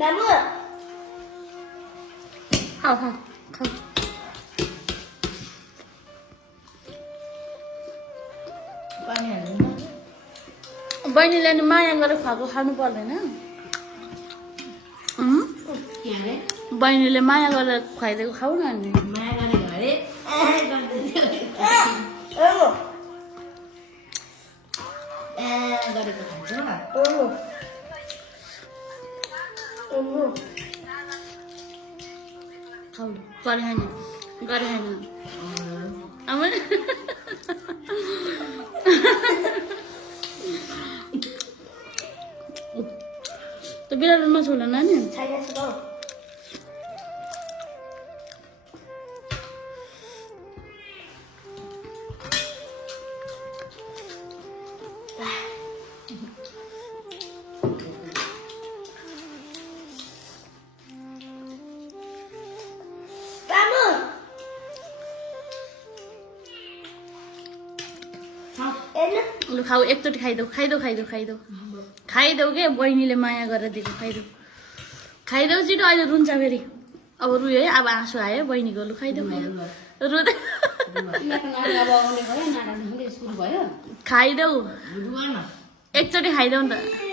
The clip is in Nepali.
मामु खाऊ खाऊ खाऊ पानी हाल्नु न बहिनीले नि माया गरेर खुवाएको खानु पर्दैन के अरे बहिनीले माया गरेर खुवाइदिएको खाऊ न अनि माया गरेको अरे गरेको खान्छ खाऊ गरे खाने गरे खाने आमा त बिरालो नछोड्नु नानी छैन छ लु खाऊ एकचोटि खाइदेऊ खाइदेऊ खाइदेऊ खाइदेऊ खाइदेऊ के बहिनीले माया गरेर दिएको खाइदेऊ खाइदेऊ छिटो अहिले रुन्छ फेरि अब रुयो है अब आँसु आयो बहिनीको लु खाइदेऊ खाइदेऊ रुँदै खाइदेऊ एकचोटि खाइदेऊ नि त